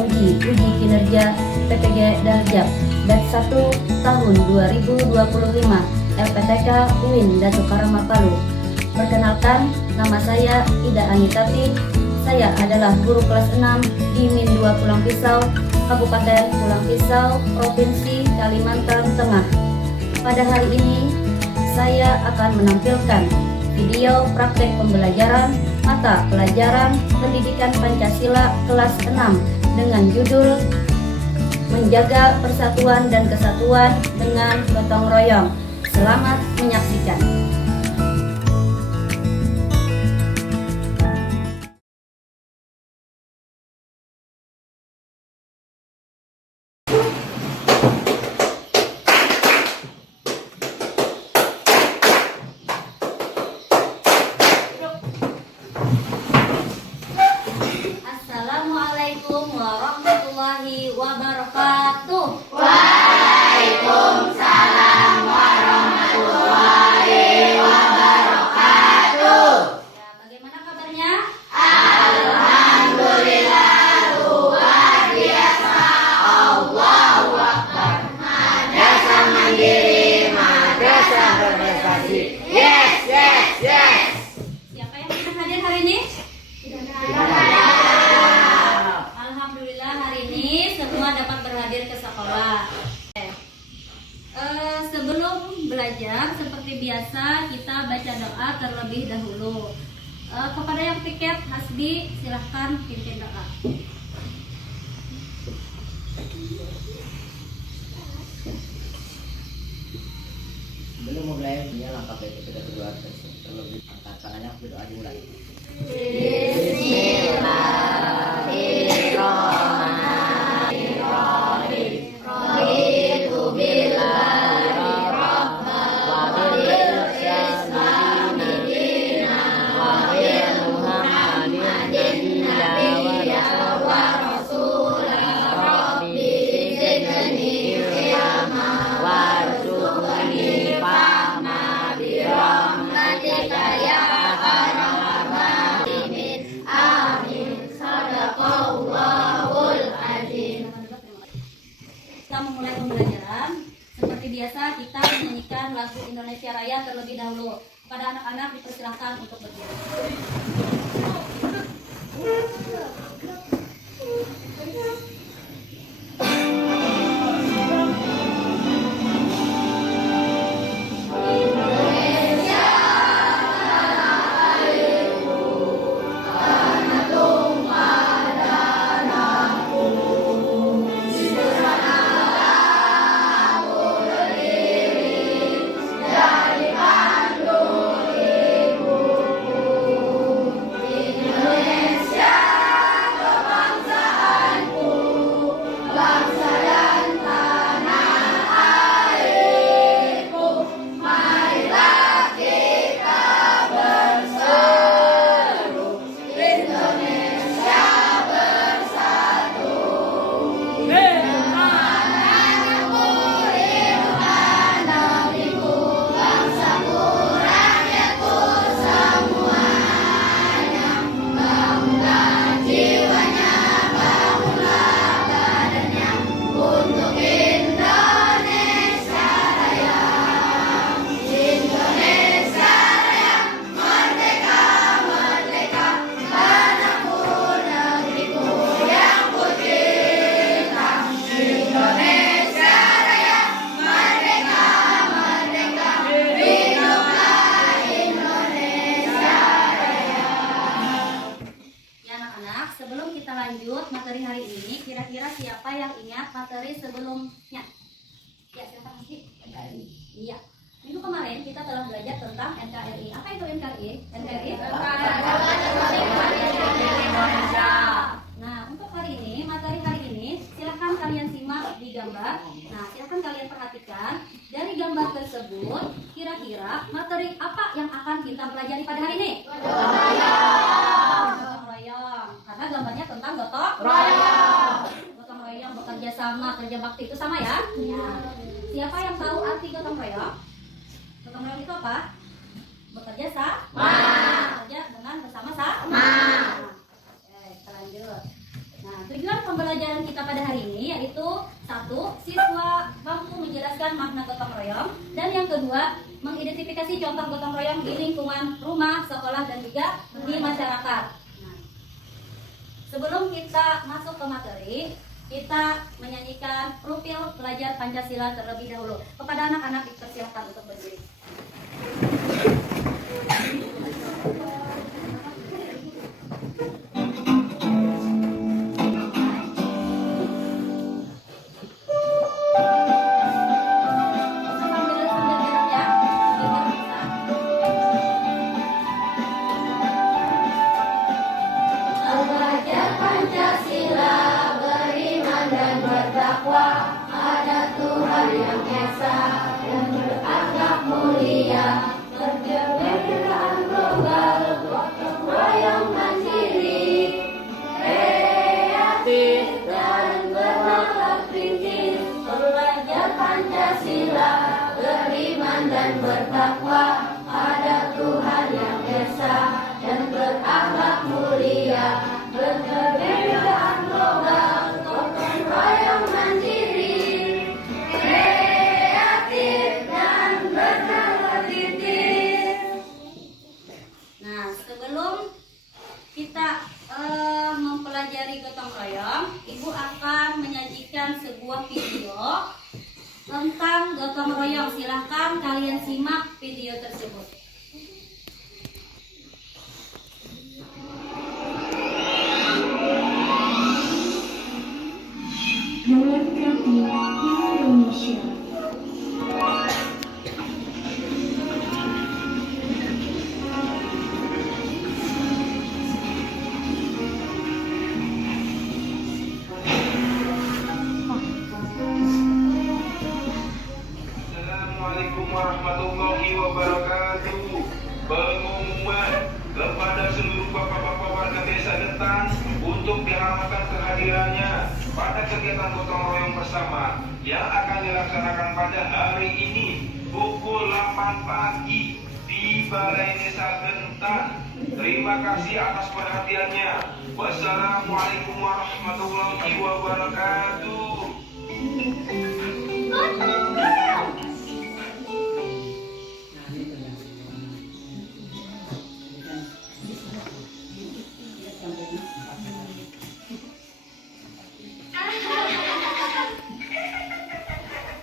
menguji uji kinerja PPG Darjab batch 1 tahun 2025 LPTK UIN Datuk Karama Palu. Perkenalkan, nama saya Ida Anitati. Saya adalah guru kelas 6 di Min 2 Pulang Pisau, Kabupaten Pulang Pisau, Provinsi Kalimantan Tengah. Pada hari ini, saya akan menampilkan video praktek pembelajaran mata pelajaran Pendidikan Pancasila kelas 6 dengan judul Menjaga Persatuan dan Kesatuan dengan Gotong Royong. Selamat menyaksikan. Assalamualaikum warahmatullahi wabarakatuh. Waalaikumsalam warahmatullahi wabarakatuh. Ya, bagaimana kabarnya? Alhamdulillah, luar biasa. Allahu Akbar. Madrasah mandiri, madrasah berprestasi. Yes, yes, yes. Siapa yang bisa hadir hari ini? Alhamdulillah hari ini semua dapat berhadir ke sekolah. Sebelum belajar seperti biasa kita baca doa terlebih dahulu. Kepada yang piket Hasbi silahkan pimpin doa. Sebelum memulai dunia langkah baik kita berdoa terlebih angkat tangannya berdoa dimulai. Bismillahirrahmanirrahim. Raditu billahi rabban wa bil islami dinan wa bi Muhammadin nabiyya wa rasulah. Rabbi zidni ilma warzuqni fahma bi rahmatika ya arhamar rahimin. Amin. Sadaqallahul azim. Kita memulai pembelajaran. Seperti biasa kita menyanyikan lagu Indonesia Raya terlebih dahulu. Pada anak-anak dipersilahkan untuk berdiri. Sebelum kita lanjut materi hari ini, kira-kira siapa yang ingat materi sebelumnya? Ya, silakan Mas. NKRI. Iya. Minggu kemarin kita telah belajar tentang NKRI. Apa itu NKRI? NKRI? Indonesia. Nah, untuk hari ini, materi hari ini, silakan kalian simak di gambar. Nah, silakan kalian perhatikan dari gambar tersebut, kira-kira materi apa yang akan kita pelajari pada hari ini? Karena gambarnya tentang gotong royong. Gotong royong, bekerja sama, kerja bakti itu sama ya? Ya. Siapa yang tahu arti gotong royong? Gotong royong itu apa? Bekerja sama. Bekerja dengan bersama-sama. Oke, kita lanjut. Nah, tujuan pembelajaran kita pada hari ini yaitu satu, siswa mampu menjelaskan makna gotong royong, dan yang kedua, mengidentifikasi contoh gotong royong di lingkungan rumah, sekolah, dan juga di masyarakat. Nah, sebelum kita masuk ke materi, kita menyanyikan profil pelajar Pancasila terlebih dahulu. Kepada anak-anak dipersilakan untuk berdiri. Nah, sebelum kita mempelajari gotong royong, Ibu akan menyajikan sebuah video tentang gotong royong. Silahkan kalian simak video tersebut. Melengkapi Indonesia. Assalamualaikum warahmatullahi wabarakatuh. Pengumuman kepada seluruh bapak-bapak warga desa Gentang untuk diharapkan kehadirannya pada kegiatan gotong royong bersama yang akan dilaksanakan pada hari ini pukul 8 pagi di Balai Desa Gentang. Terima kasih atas perhatiannya. Wassalamualaikum warahmatullahi wabarakatuh.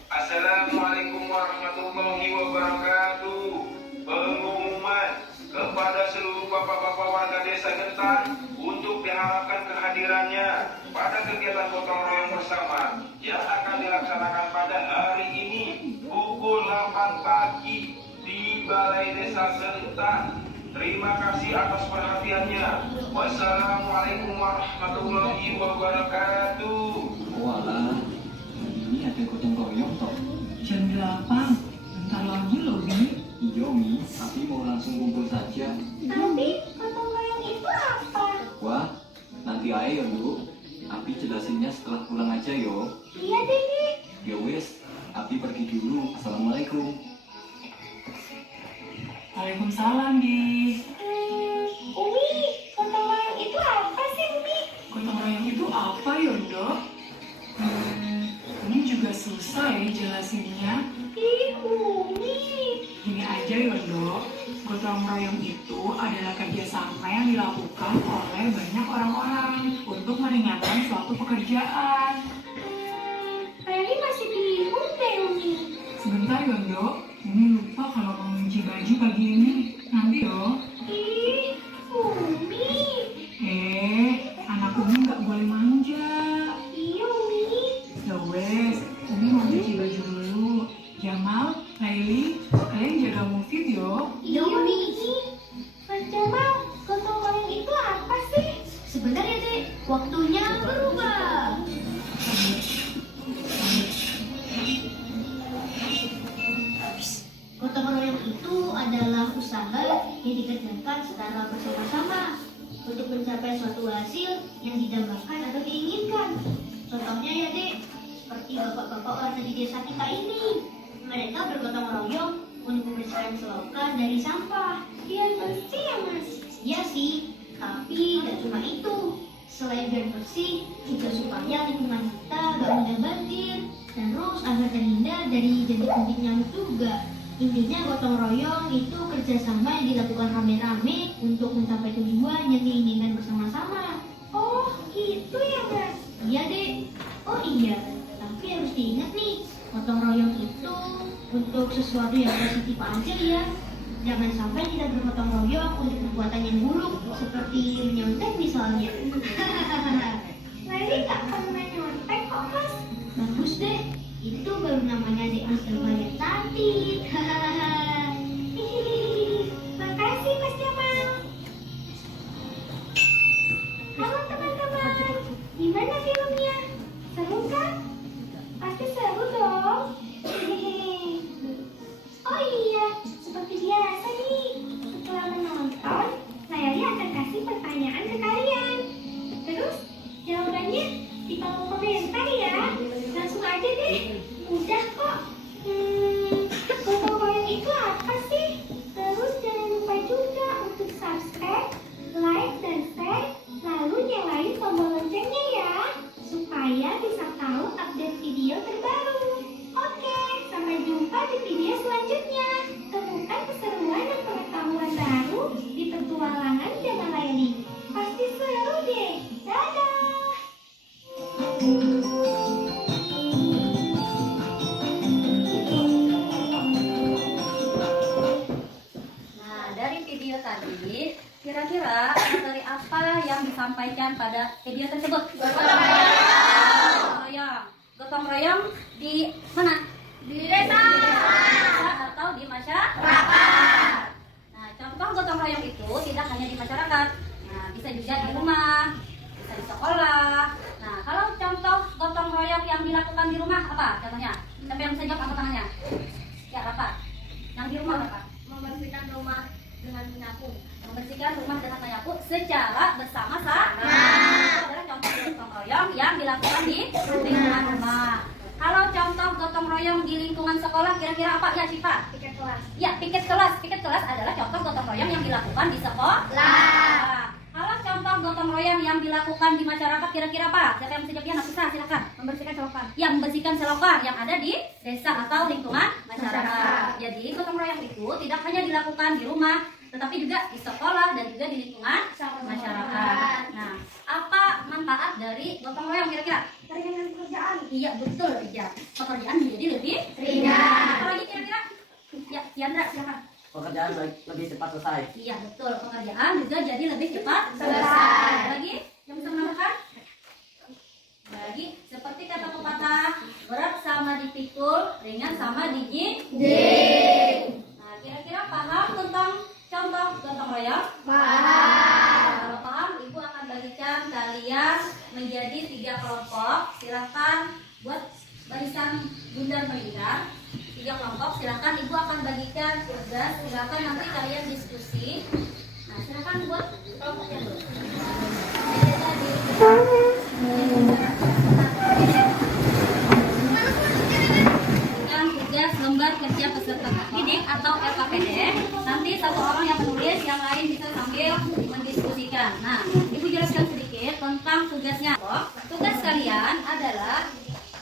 Assalamualaikum warahmatullahi wabarakatuh. Pengumuman kepada seluruh bapak-bapak warga desa Gentang untuk diharapkan kehadirannya pada kegiatan gotong royong bersama yang akan dilaksanakan pada hari ini pukul 8 pagi di Balai Desa Gentang. Terima kasih atas perhatiannya. Wassalamualaikum warahmatullahi wabarakatuh. Walah, ini ada gotong royong toh. Jam 8, bentar lagi loh Mi. Iya Mi, tapi mau langsung kumpul saja. Tapi gotong royong itu apa? Wah, nanti aja ya Bu. Abi jelasinnya setelah pulang aja yo. Iya Dede. Ya wes, Abi pergi dulu. Assalamualaikum. Waalaikumsalam, Di. Umi, gotong royong itu apa sih Umi? Gotong royong itu apa, Yondo? Ini juga susah ya jelasinnya. Ih, Umi. Gini aja, Yondo. Gotong royong itu adalah kerjasama yang dilakukan oleh banyak orang-orang untuk meringankan suatu pekerjaan. Reli masih bingung deh Umi. Sebentar, Yondo. Ini lupa kalau mau nyuci baju pagi ini. Nanti yo. Ih, Umi. Anak Umi nggak boleh manja. Iya Umi. Ya wes, Umi mau cuci baju dulu. Jamal, Laili, kalian jaga Mufid yo. Iya Umi. Mas Jamal, gotong royong itu apa sih? Sebentar ya Dek, waktunya berubah. Gotong royong itu adalah usaha yang dikerjakan secara bersama-sama untuk mencapai suatu hasil yang didambakan atau diinginkan. Contohnya ya Dek, seperti bapak-bapak warga di desa kita ini. Mereka bergotong royong untuk membersihkan selokan dari sampah. Biar bersih ya Mas? Iya sih, tapi gak cuma itu. Selain biar bersih, juga supaya lingkungan kita gak mudah banjir. Terus agar terhindar dari jentik-jentik nyamuk juga. Intinya gotong royong itu kerjasama yang dilakukan rame-rame untuk mencapai tujuan yang diinginkan bersama-sama. Oh, gitu ya, Mas? Iya, Dek. Oh iya, tapi harus diingat nih, gotong royong itu untuk sesuatu yang positif aja ya. Jangan sampai kita bergotong royong untuk perbuatan yang buruk, seperti nyontek misalnya. Leli gak pernah nyontek kok, Mas. Bagus deh, itu baru namanya adik Mas Jamal yang cantik. Makasih Mas Jamal. Halo teman-teman, gimana filmnya? Seru kan? Pasti seru dong. Oh iya, seperti biasa nih, setelah menonton, Layali akan kasih pertanyaan ke kalian. Terus, jawabannya di kolom komentar ya. Langsung aja deh, mudah kok. Gotong royong itu apa sih? Terus jangan lupa juga untuk subscribe, like, dan share. Lalu nyalain tombol loncengnya ya, supaya bisa tahu update video terbaru. Oke, sampai jumpa di video selanjutnya. Temukan keseruan dan pengetahuan baru di petualangan Jamal Layali. Pasti seru deh. Dadah! Nah, dari video tadi, kira-kira materi apa yang disampaikan pada video tersebut? Gotong royong. Gotong royong di mana? Di desa atau di masyarakat. Nah, contoh gotong royong itu tidak hanya di masyarakat. Nah, bisa juga di rumah, bisa di sekolah. Nah, kalau contoh gotong royong yang dilakukan di rumah apa? Contohnya, siapa yang bisa jawab angkat tangannya? Ya, apa? Yang di rumah apa? Membersihkan rumah dengan menyapu. Membersihkan rumah dengan menyapu secara bersama-sama. Itu adalah contoh gotong royong yang dilakukan di lingkungan rumah. Kalau contoh gotong royong di lingkungan sekolah, kira-kira apa ya, Syifa? Piket kelas. Ya, piket kelas. Piket kelas adalah contoh gotong royong yang dilakukan di sekolah. Kalau contoh gotong royong yang dilakukan di masyarakat, kira-kira apa? Siapa yang bisa jawabnya? Nafisa, silakan. Membersihkan selokan. Yang membersihkan selokan yang ada di desa atau lingkungan masyarakat. Jadi gotong royong itu tidak hanya dilakukan di rumah, tetapi juga di sekolah dan juga di lingkungan masyarakat. Nah, apa manfaat dari gotong royong kira-kira? Meringankan pekerjaan. Iya, betul ya. Pekerjaan menjadi lebih Ringan. Apa lagi kira-kira? Ya, Tiandra silakan. Pekerjaan lebih cepat selesai. Iya, betul. Pekerjaan juga jadi lebih cepat Selesai. Ada lagi yang bisa menambahkan? Lagi, seperti kata pepatah, berat sama dipikul, ringan sama dijinjing. Nah, kira-kira paham tentang contoh gotong royong? Paham. Kalau paham, Ibu akan bagikan kalian menjadi 3 kelompok. Silakan buat barisan bundar melingkar. 3 kelompok. Silakan Ibu akan bagikan tugas. Silakan nanti kalian diskusi. Nah, silakan buat kelompoknya dulu. Yang tugas lembar kerja peserta didik atau LKPD. Nanti satu orang yang menulis, yang lain bisa sambil mendiskusikan. Nah, Ibu jelaskan sedikit tentang tugasnya. Tugas kalian adalah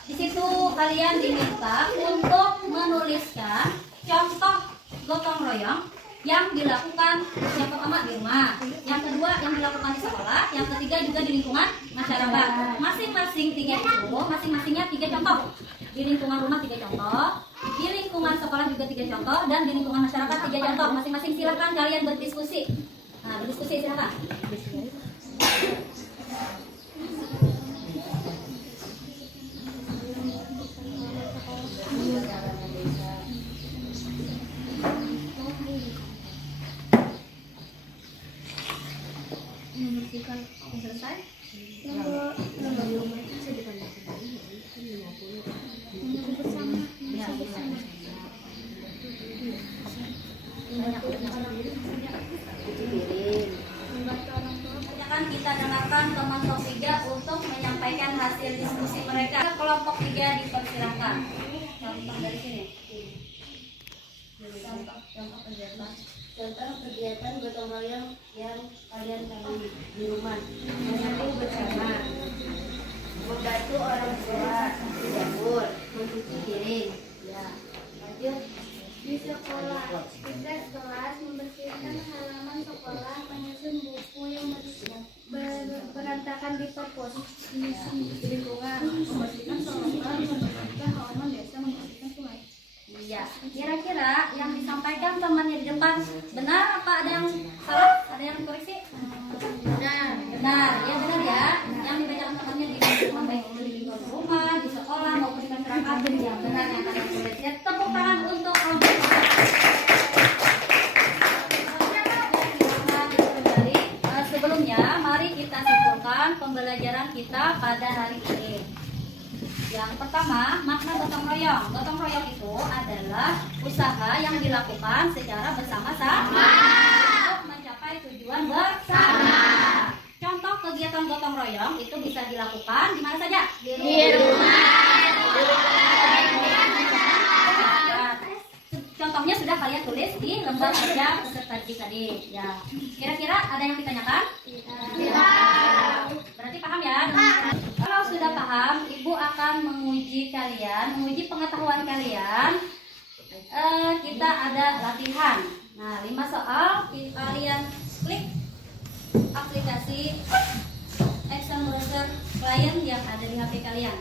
di situ kalian diminta untuk menuliskan contoh gotong royong yang dilakukan yang pertama di rumah, yang kedua yang dilakukan di sekolah, yang ketiga juga di lingkungan masyarakat. Masing-masing 3 itu, masing-masingnya 3 contoh. Di lingkungan rumah 3 contoh, di lingkungan sekolah juga 3 contoh, dan di lingkungan masyarakat 3 contoh. Masing-masing silakan kalian berdiskusi. Nah, berdiskusi silakan. Membersihkan selesai. Silakan kita dengarkan kelompok 3 untuk menyampaikan hasil diskusi mereka. Kelompok 3 dipersilakan. Contoh dari sini. Contoh kegiatan. Contoh kegiatan gotong royong yang kalian tahu di rumah, menyapu bersama, membantu orang tua di dapur, mencuci piring. Ya, lanjut. Di sekolah, kita kelas membersihkan halaman sekolah, menyusun buku yang berantakan di perpus, mengisi lingkungan, membersihkan sekolah, membersihkan halaman desa, membersihkan sungai. Iya, kira-kira yang disampaikan temannya di depan benar apa ada yang salah? Ada yang koreksi? Benar. Benar, ya benar ya. Yang dibacakan temannya di lingkungan baik itu di lingkungan rumah, di sekolah maupun di masyarakat yang benar yang kalian tulis. Ya, tepuk tangan untuk kelompok. Sebelumnya, mari kita simpulkan pembelajaran kita pada hari ini. Yang pertama, makna gotong royong. Gotong royong itu adalah usaha yang dilakukan secara bersama-sama untuk mencapai tujuan bersama. Contoh kegiatan gotong royong itu bisa dilakukan di mana saja? Di rumah. Contohnya sudah kalian tulis di lembar kerja peserta didik tadi. Ya, kira-kira ada yang ditanyakan? Berarti paham ya? Kalau sudah paham, Ibu akan menguji kalian, menguji pengetahuan kalian. Kita ada latihan. Nah, 5 soal kalian klik aplikasi Excel Browser Client yang ada di HP kalian.